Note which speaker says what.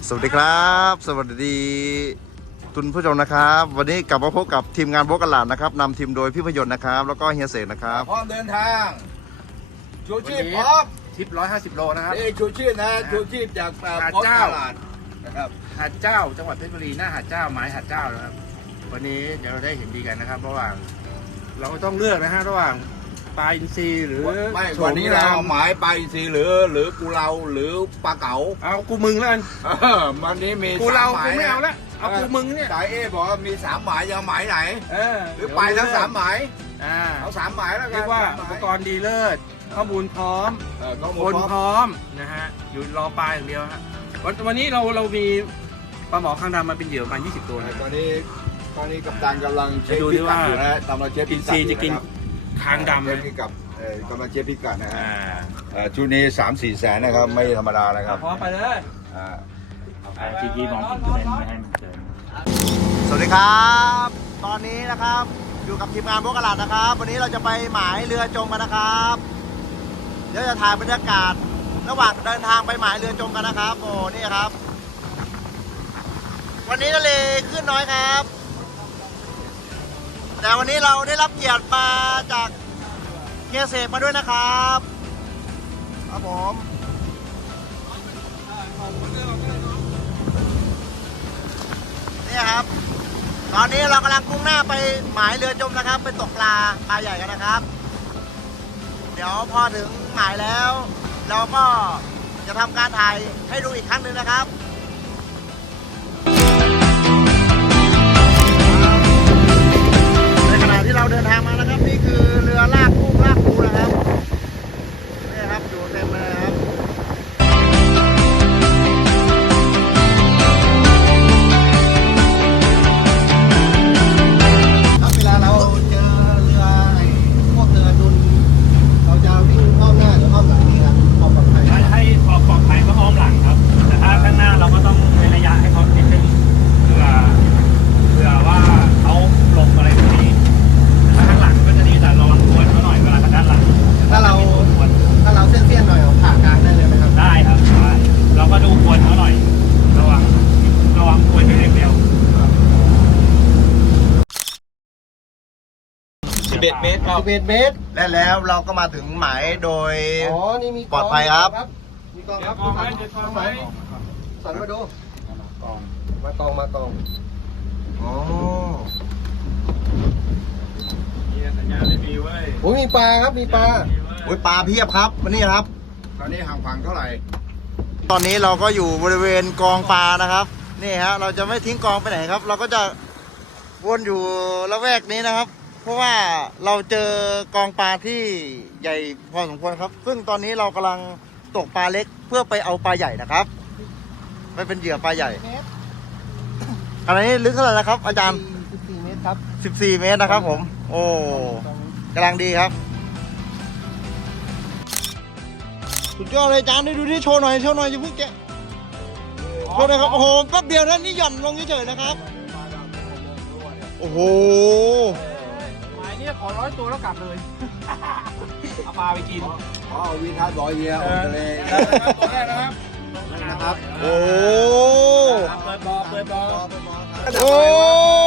Speaker 1: สวัสดีครับสวัสดีทุนผู้ชมนะครับวันนี้กลับมาพบกับทีมงานโบ๊ทกลาดนะครับนำทีมโดยพี่พยนต์นะครับแล้วก็เฮียเสกนะครับ
Speaker 2: พร้อมเดินทางชูชีพพร้อม
Speaker 3: ทริป150 โลนะครับ
Speaker 2: นี่ชูชีพนะชูชีพจาก
Speaker 3: หาดเจ้า
Speaker 2: นะครับ
Speaker 3: หาดเจ้าจังหวัดเพชรบุรีหน้าหาดเจ้าหมายหาดเจ้านะครับวันนี้เดี๋ยวเราได้เห็นดีกันนะครับระหว่างเราต้องเลือกนะฮะระหว่างปลาอินทรีหรือ
Speaker 2: ไม่วันนี้เราหมายปลาอินทรีหรือกูเราหรือปลาเก๋า
Speaker 3: เอากูมึงแล้วกัน
Speaker 2: วันนี้มี
Speaker 3: กูเรากูไม่เอาแล้วเอากูมึงเนี่ย
Speaker 2: สายเอบอกว่ามี3หมายจะหมายไหนหรือไปทั้ง3หมายเอา3หมายแล้วกัน
Speaker 3: เรียกว่าอุปกรณ์ดีเลิศข้อมูลพร้อมคนพร้อมนะฮะอยู่รอปลาอย่างเดียวฮะวันนี้เรามีปลาหมอคางดำมาเป็นเหยื่อประมาณ20 ตัวนะ
Speaker 2: ตอนนี้กัปตันกำลังเช็คพิกัดอยู่นะกำลังเช็คพิกัด
Speaker 3: จะกินคางดำเลย
Speaker 2: กับกำลังเช็คพิกัดนะฮะชุดนี้3-4 แสนนะครับไม่ธรรมดานะครับ
Speaker 3: พร้อมไปเลย
Speaker 4: ทีกี้มองถึงไม่ให้มันเกิน
Speaker 1: สวัสดีครับตอนนี้นะครับอยู่กับทีมงานโบ๊ทกลาดนะครับวันนี้เราจะไปหมายเรือจมกันนะครับเดี๋ยวจะถ่ายบรรยากาศระหว่างเดินทางไปหมายเรือจมกันนะครับโอ้นี่ครับวันนี้ทะเลขึ้นน้อยครับแต่วันนี้เราได้รับเกียรติมาจากเฮียเสกมาด้วยนะครับครับผมนี่ครับตอนนี้เรากำลังมุ่งหน้าไปหมายเรือจมนะครับไปตกปลาใหญ่กันนะครับเดี๋ยวพอถึงหมายแล้วเราก็จะทำการถ่ายให้ดูอีกครั้งหนึ่งนะครับในขณะที่เราเดินทางมานะครับนี่คือเรือลากกุ้งลากปูนะครับนี่ครับอยู่เต็มเลยครับเวลาเราเจอเรือพวกเรือดุนเราจะวิ่งอ้อมหน้าหรืออ้อมหลังดีครับความปลอดภัย
Speaker 4: ให้ปลอดภัยก็อ้อมหลังครับแต่ถ้าข้างหน้าเราก็ต้องในระยะให้เขานิดนึงเผื่อว่าเขาลงอะไรแบบนี้ถ้าข้างหลังก็จะดีแต่ระวังควนเขาหน่อยเวลาทางด้านหลัง
Speaker 1: ถ้าเราเส้นๆหน่อยเอาผ่ากลางได้เลยไหมครับ
Speaker 4: ได้ครับเราก็ดูควนเขาหน่อยระวังควนเป็นเดียว
Speaker 2: 11 เมตรครับ
Speaker 1: 11 เมตรและแล้วเราก็มาถึงหมายโดยนี่มีปลอดภัยครับมีกองครับสันมาดูมากองอ๋อ
Speaker 4: สัญญาณไม่มีเว้ย
Speaker 1: โอ้มีปลาครับมีปลาโอ้ยปลาเพียบครับวันนี้ครับ
Speaker 2: ตอนนี้ห่างฝั่งเท่าไหร่
Speaker 1: ตอนนี้เราก็อยู่บริเวณกองปลานะครับนี่ฮะเราจะไม่ทิ้งกองไปไหนครับเราก็จะวนอยู่ละแวกนี้นะครับเพราะว่าเราเจอกองปลาที่ใหญ่พอสมควรครับซึ่งตอนนี้เรากำลังตกปลาเล็กเพื่อไปเอาปลาใหญ่นะครับไปเป็นเหยื่อปลาใหญ่อันนี้ลึกเท่าไหร่นะครับอาจารย์14 เมตรครับ14 เมตรนะครับผมโอ้กำลังดีครับสุดยอดเลยอาจารย์ดูดิโชว์หน่อยอย่าเพิ่งแกะโชว์หน่อยครับโอ้โหแป๊บเดียวนะนี่หย่อนลงเฉยๆนะครับโอ้โห
Speaker 3: หมายนี้ขอ100 ตัวแล้วกลับเลยเอาปลาไปกิน
Speaker 2: วิทัศน์100 เยียทะเล
Speaker 3: ตัวแรกนะครับ
Speaker 1: โอ้
Speaker 3: เปิดบ่อ
Speaker 1: โอ้